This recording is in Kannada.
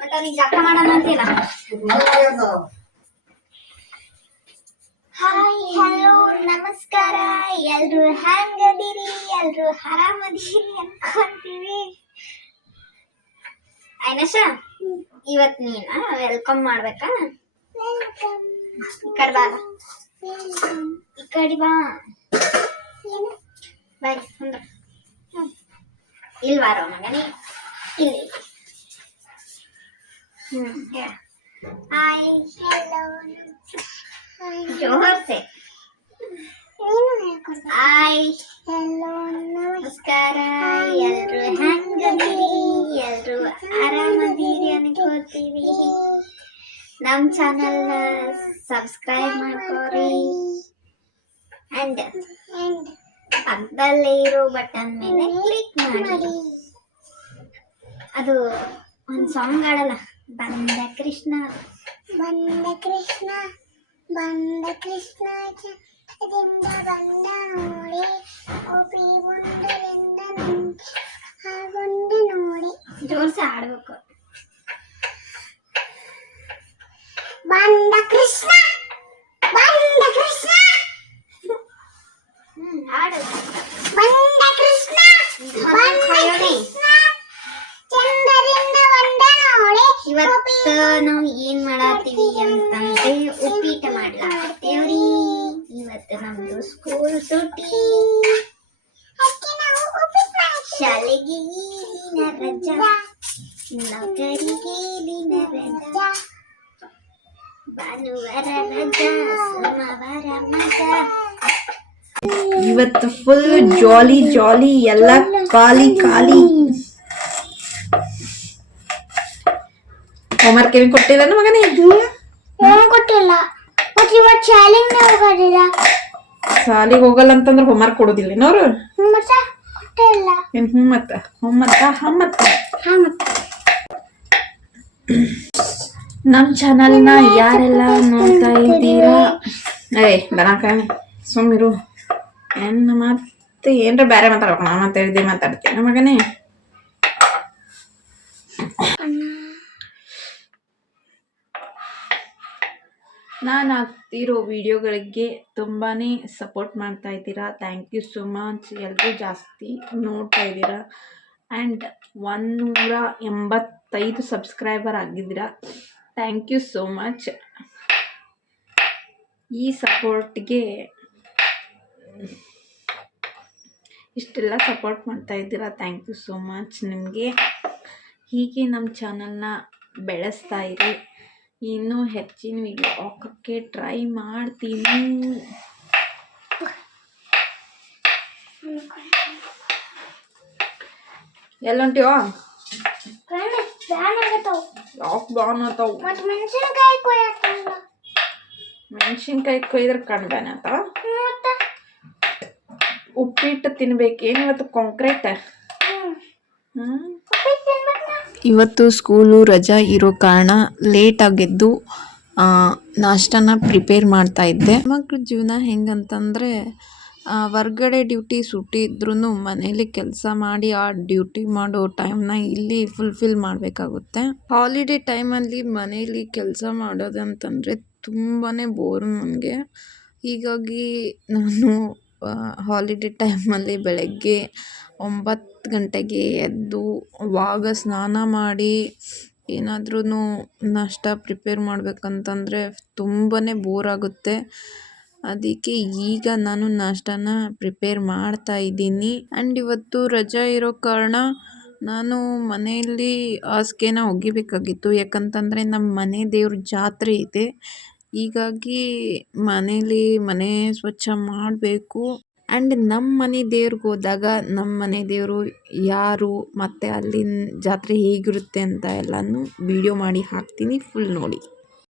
ಬಟ್ ಅವ್ನಿಗೆ ಜಳಕ ಮಾಡೋಣ ಅಂತೀನ ಹಾಯ್ ಹಲೋ ನಮಸ್ಕಾರ. ಎಲ್ರು ಹ್ಯಾಂಗದಿರಿ ಎಲ್ರು ಆರಾಮದಿರಿ ಅನ್ಕೊಂತೀವಿ. ಐನಶ ಇವತ್ ನೀನ ವೆಲ್ಕಮ್ ಮಾಡ್ಬೇಕಾ? ಈ ಕಡೆ ಬಾ ಈ ಕಡೆ ಬಾ. ಬಾಯ್ ಕುಂದ್ರ. ಇಲ್ಲಿ ಬಾರೋ ಮಗನೇ ಇಲ್ಲಿ. ಹಾಯ್ ಹಲೋ ಜೋರ್ ಸೆ ಹಾಯ್ ಹಲೋ ನಮಸ್ಕಾರ. ಎಲ್ರು ಹೆಂಗದಿರಿ ಎಲ್ರು ಆರಾಮದಿರಿ ಅನ್ಕೋತೀವಿ ನಮ್ ಚಾನಲ್ನ ಸಬ್ಸ್ಕ್ರೈಬ್ ಮಾಡ್ಕೋರಿ ಅಂಡ್ ಪಕ್ಕದಲ್ಲೇ ಇರೋ ಬಟನ್ ಮೇಲೆ ಕ್ಲಿಕ್ ಮಾಡಿ ಅದು ಒಂದು ಸಾಂಗ್ ಆಡಲ್ಲ ബന്ധകൃഷ്ണ ബന്ധകൃഷ്ണ ബന്ധകൃഷ്ണ ഇതിന്റെ ബന്ധനോടെ ഒബി മുണ്ടലിന്ത കൊണ്ട് നോടി ജോൺസ് ആട് വെക്കും. കൃഷ്ണ ബന്ധകൃഷ്ണ ആട്. ബന്ധ ಇವತ್ತು ನಾವು ಏನ್ ಮಾಡತ್ತೀವಿ ಅಂತಂದ್ರೆ ಉಪ್ಪಿಟ್ಟು ಮಾಡ್ಲಾಕತ್ತೇವ್ರಿ ಇವತ್ತು ನಮ್ದು ಸ್ಕೂಲ್ ಸುಟಿ ಶಾಲೆಗೆ ದಿನ ರಜಾ. ನೌಕರಿಗೆ ದಿನ ರಜಾ. ಭಾನುವಾರ ರಜಾ, ಸೋಮವಾರ ಮಜಾ. ಇವತ್ತು ಫುಲ್ ಜಾಲಿ ಜಾಲಿ ಎಲ್ಲ ಖಾಲಿ ಖಾಲಿ. ಹೋಮ್ವರ್ಕ್ ಏನು ಕೊಟ್ಟಿಲ್ಲ ಮಗನೇ? ಏನು ಕೊಟ್ಟಿಲ್ಲ. ಮತ್ತೆ ಇವತ್ತು ಶಾಲೆಗೆ ಹೋಗೋದಿಲ್ಲ. ಶಾಲೆಗೆ ಹೋಗಲ್ಲ ಅಂತಂದ್ರೆ ಹೋಮ್ವರ್ಕ್ ಕೊಡೋದಿಲ್ಲ ಏನೋರು ಮತ್ತೆ ಕೊಟ್ಟಿಲ್ಲ. ಏನ್ ಹ್ಞೂ ಮತ್ತ ಹ್ಞೂ ಮತ್ತ ಹ್ಞೂ ಮತ್ತ ಹಾ ಮತ್ತೆ ನಮ್ಮ ಚಾನಲ್ನ ಯಾರೆಲ್ಲ ನೋಡ್ತಾ ಇದ್ದೀರಾ? ಏ ಬರಾಕ ಸುಮ್ಮಿರು ಏನ್ ಮತ್ತೆ ಏನರ ಬೇರೆ ಮಾತಾಡ್ಬೇಕು. ನಾ ಮಾತಾಡಿದ್ದೆ ಮಾತಾಡ್ತೀನಿ. ಮಗನೇ? ನಾನು ಹಾಕ್ತಿರೋ ವಿಡಿಯೋಗಳಿಗೆ ತುಂಬಾ ಸಪೋರ್ಟ್ ಮಾಡ್ತಾ ಇದ್ದೀರಾ. ಥ್ಯಾಂಕ್ ಯು ಸೊ ಮಚ್ ಎಲ್ಲರೂ ಜಾಸ್ತಿ ನೋಡ್ತಾ ಇದ್ದೀರಾ. ಆ್ಯಂಡ್ ಒಂದೂರ ಎಂಬತ್ತೈದು ಸಬ್ಸ್ಕ್ರೈಬರ್ ಆಗಿದ್ದೀರಾ. ಥ್ಯಾಂಕ್ ಯು ಸೋ ಮಚ್ ಈ ಸಪೋರ್ಟ್ಗೆ ಇಷ್ಟೆಲ್ಲ ಸಪೋರ್ಟ್ ಮಾಡ್ತಾ ಇದ್ದೀರಾ. ಥ್ಯಾಂಕ್ ಯು ಸೋ ಮಚ್ ನಿಮಗೆ. ಹೀಗೆ ನಮ್ಮ ಚಾನಲ್ನ ಬೆಳೆಸ್ತಾ ಇರಿ. ಇನ್ನೂ ಹೆಚ್ಚಿನ ವಿಡಿಯೋ ಹಾಕೋಕ್ಕೆ ಟ್ರೈ ಮಾಡ್ತೀನಿ. ಆಗತ್ತವು ಯಾಕೆ ಬಾನ್ ಆತಾವು? ಮೆಣಸಿನಕಾಯಿ ಕೊಯ್ದ್ರೆ ಕಣ್ಣು ಬ್ಯಾನ್ ಆತಾವ ಉಪ್ಪಿಟ್ಟು ತಿನ್ಬೇಕೇನು ಇವತ್ತು ಕಾಂಕ್ರೀಟ್ ಹ್ಞೂ ಇವತ್ತು ಸ್ಕೂಲು ರಜಾ ಇರೋ ಕಾರಣ ಲೇಟ್ ಆಗಿದ್ದು ಆ, ನಾಷ್ಟನ ಪ್ರಿಪೇರ್ ಮಾಡ್ತಾ ಇದ್ದೆ. ಮಕ್ಳ ಜೀವನ ಹೆಂಗಂತಂದರೆ ಹೊರ್ಗಡೆ ಡ್ಯೂಟಿ ಸುಟ್ಟಿ ಇದ್ರೂ ಮನೇಲಿ ಕೆಲಸ ಮಾಡಿ ಆ ಡ್ಯೂಟಿ ಮಾಡೋ ಟೈಮ್ನ ಇಲ್ಲಿ ಫುಲ್ಫಿಲ್ ಮಾಡಬೇಕಾಗುತ್ತೆ. ಹಾಲಿಡೇ ಟೈಮಲ್ಲಿ ಮನೇಲಿ ಕೆಲಸ ಮಾಡೋದಂತಂದರೆ ತುಂಬಾ ಬೋರ್ ನನಗೆ ಹೀಗಾಗಿ ನಾನು ಹಾಲಿಡೇ ಟೈಮಲ್ಲಿ ಬೆಳಗ್ಗೆ ಒಂಬತ್ತು ಗಂಟೆಗೆ ಎದ್ದು ಆವಾಗ ಸ್ನಾನ ಮಾಡಿ ಏನಾದ್ರೂ ನಾಷ್ಟ ಪ್ರಿಪೇರ್ ಮಾಡಬೇಕಂತಂದ್ರೆ ತುಂಬಾ ಬೋರ್ ಆಗುತ್ತೆ ಅದಕ್ಕೆ ಈಗ ನಾನು ನಾಷ್ಟನ ಪ್ರಿಪೇರ್ ಮಾಡ್ತಾ ಇದ್ದೀನಿ. ಆ್ಯಂಡ್ ಇವತ್ತು ರಜಾ ಇರೋ ಕಾರಣ ನಾನು ಮನೆಯಲ್ಲಿ ಹಾಸ್ಗೆನ ಒಗಿಬೇಕಾಗಿತ್ತು. ಯಾಕಂತಂದರೆ ನಮ್ಮ ಮನೆ ದೇವ್ರ ಜಾತ್ರೆ ಇದೆ. ಹೀಗಾಗಿ ಮನೇಲಿ ಮನೆ ಸ್ವಚ್ಛ ಮಾಡಬೇಕು. ಆ್ಯಂಡ್ ನಮ್ಮ ಮನೆ ದೇವ್ರಿಗೆ ಹೋದಾಗ ನಮ್ಮ ಮನೆ ದೇವರು ಯಾರು ಮತ್ತು ಅಲ್ಲಿನ ಜಾತ್ರೆ ಹೇಗಿರುತ್ತೆ ಅಂತ ಎಲ್ಲನೂ ವೀಡಿಯೋ ಮಾಡಿ ಹಾಕ್ತೀನಿ ಫುಲ್ ನೋಡಿ.